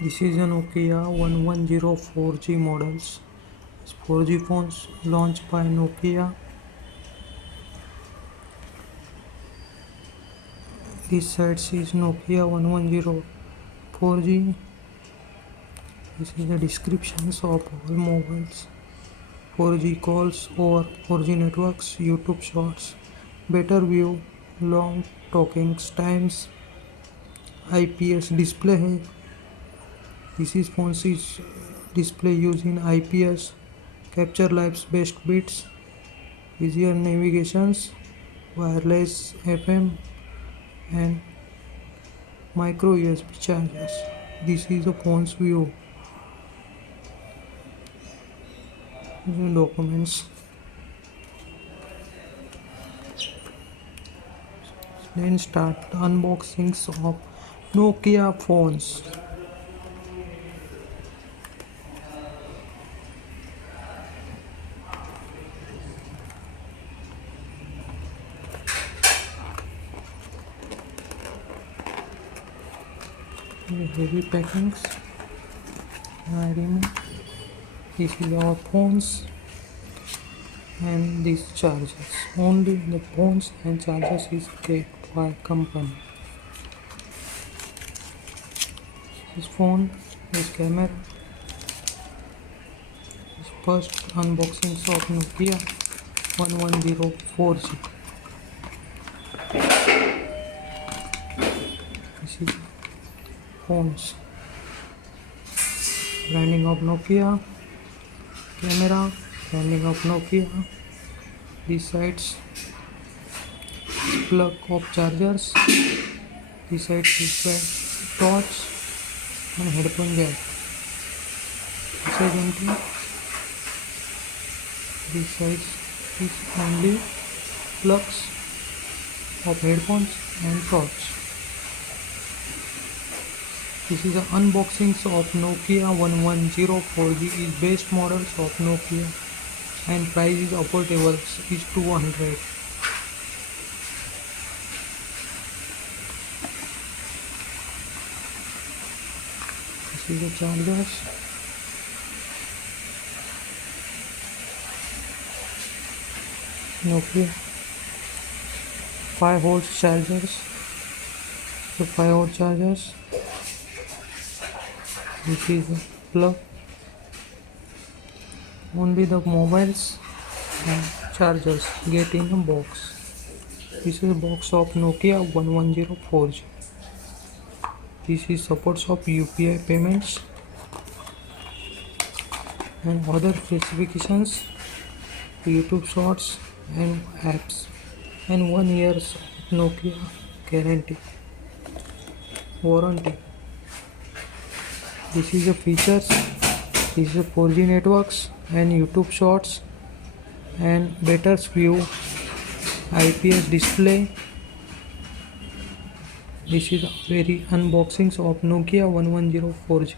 This is a Nokia 1104G models. 4G phones launched by Nokia. This side is Nokia 1104G. This is the descriptions of all mobiles. 4G calls over 4G networks, YouTube shorts, better view, long talking times, IPS display. This is phone's display using IPS, capture life's best bits, easier navigations, wireless FM and micro USB chargers. This is a phone's view. Documents. Then start the unboxings of Nokia phones. Heavy packings. I remove. This is our phones and these chargers. Only the phones and chargers is kept by company. This phone, this camera. This first unboxing of Nokia 1104G. This is phones. Branding of Nokia. Camera, branding of Nokia. These sides plug of chargers. This side is the torch and headphone jack. This side empty. This side is only plugs of headphones and torch. This is the unboxings of Nokia 1104G is best models of Nokia and price is affordable is 200. This is the chargers. Nokia 5-volt chargers. The 5-volt chargers. This is a plug. Only the mobiles and chargers get in a box. This is a box of Nokia 1104G. This is supports of UPI payments and other specifications, YouTube shorts and apps, and 1 year's Nokia guarantee warranty. This is the features. This is a 4G networks and YouTube shorts and better view, IPS display. This is very unboxings of Nokia 1104G.